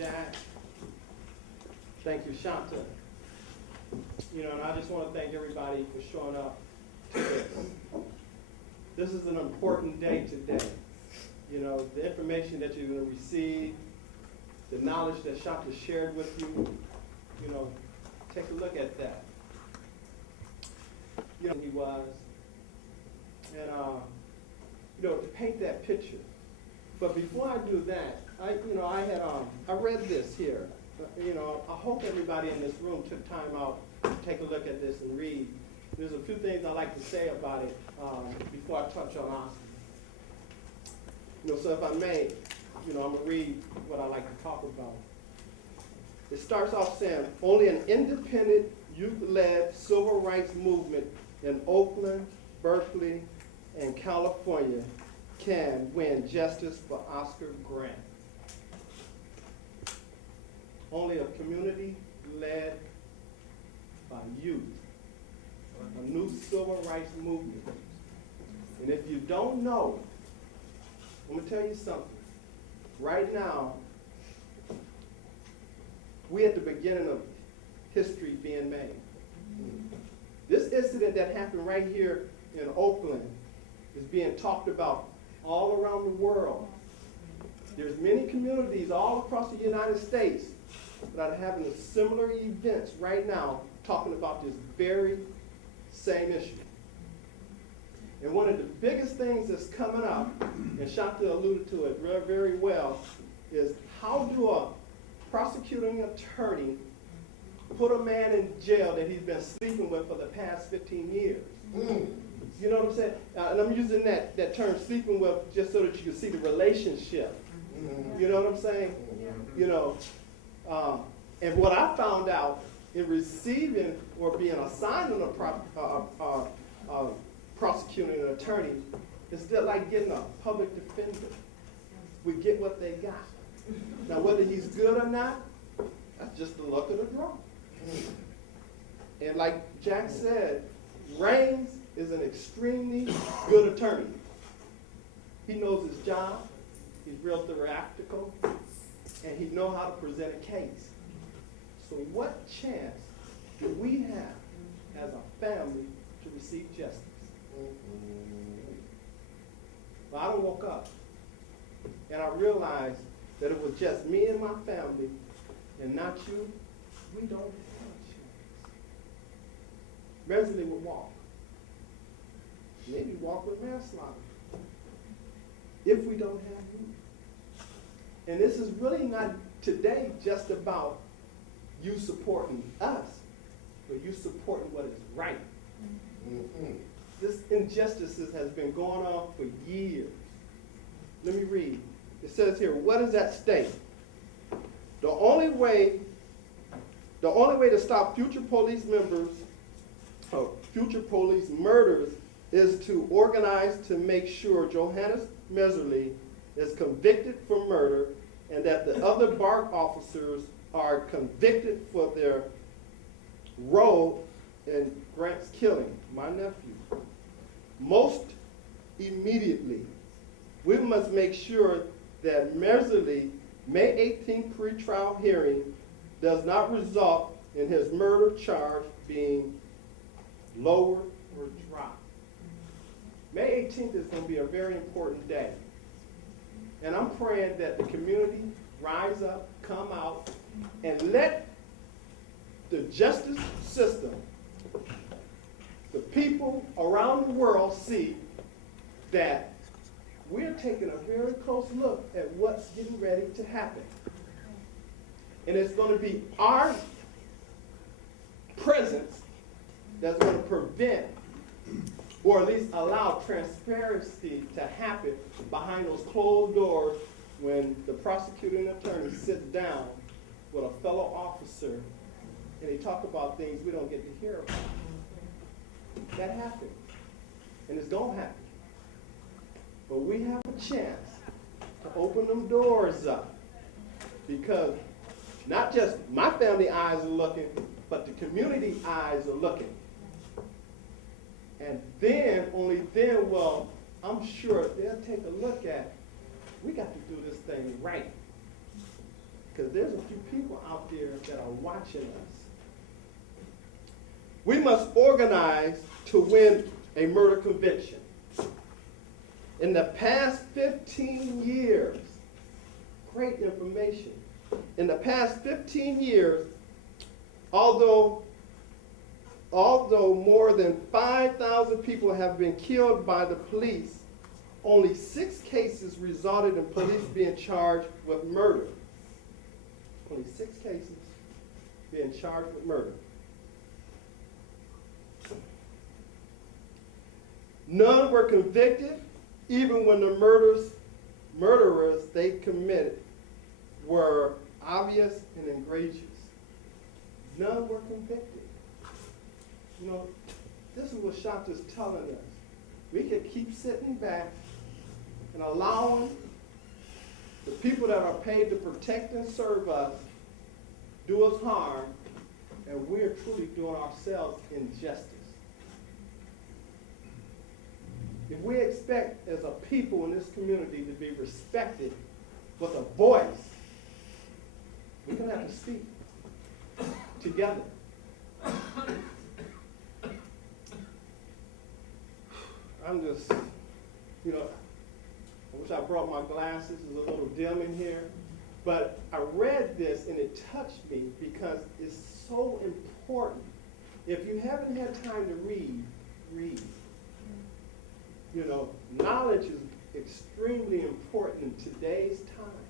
Jack. Thank you, Shanta. You know, and I just want to thank everybody for showing up to this. This is an important day today. You know, the information that you're going to receive, the knowledge that Shanta shared with you, you know, take a look at that. You know, he was, and you know, to paint that picture. But before I do that, I read this here. You know, I hope everybody in this room took time out to take a look at this and read. There's a few things I like to say about it before I touch on Oscar. You know, so if I may, you know, I'm gonna read what I like to talk about. It starts off saying, only an independent, youth-led civil rights movement in Oakland, Berkeley, and California can win justice for Oscar Grant. Only a community led by youth, a new civil rights movement. And if you don't know, I'm going to tell you something. Right now, we're at the beginning of history being made. This incident that happened right here in Oakland is being talked about all around the world. There's many communities all across the United States that are having similar events right now talking about this very same issue. And one of the biggest things that's coming up, and Shanta alluded to it very well, is how do a prosecuting attorney put a man in jail that he's been sleeping with for the past 15 years? You know what I'm saying? And I'm using that term sleeping with just so that you can see the relationship. You know what I'm saying? You know, and what I found out in receiving or being assigned a prosecuting attorney is that like getting a public defender. We get what they got. Now whether he's good or not, that's just the luck of the draw. And like Jack said, Raines is an extremely good attorney. He knows his job, he's real theoretical, and he knows how to present a case. So what chance do we have as a family to receive justice? Well, I done woke up and I realized that it was just me and my family and not you. We don't have a chance. Mesley would walk. Maybe walk with manslaughter if we don't have you. And this is really not today just about you supporting us, but you supporting what is right. This injustice has been going on for years. Let me read. It says here, what is at stake? The only way to stop future police members, future police murders is to organize to make sure Johannes Meserly is convicted for murder and that the other BARC officers are convicted for their role in Grant's killing, my nephew. Most immediately, we must make sure that Meserly May 18th pretrial hearing does not result in his murder charge being lowered or dropped. May 18th is going to be a very important day. And I'm praying that the community rise up, come out, and let the justice system, the people around the world see that we're taking a very close look at what's getting ready to happen. And it's going to be our presence that's going to prevent or at least allow transparency to happen behind those closed doors when the prosecuting attorney sits down with a fellow officer and they talk about things we don't get to hear about. That happens. And it's going to happen. But we have a chance to open them doors up because not just my family eyes are looking, but the community eyes are looking. And then, only then, well, I'm sure they'll take a look at, we got to do this thing right. because there's a few people out there that are watching us. We must organize to win a murder conviction. In the past 15 years, great information. In the past 15 years, although more than 5,000 people have been killed by the police, only 6 cases resulted in police being charged with murder. Only 6 cases being charged with murder. None were convicted, even when the murderers they committed were obvious and egregious. None were convicted. You know, this is what Shop is telling us. We could keep sitting back and allowing the people that are paid to protect and serve us do us harm, and we're truly doing ourselves injustice. If we expect as a people in this community to be respected with a voice, we're going to have to speak together. I'm just, you know, I wish I brought my glasses. It's a little dim in here. But I read this and it touched me because it's so important. If you haven't had time to read, read. You know, knowledge is extremely important in today's time.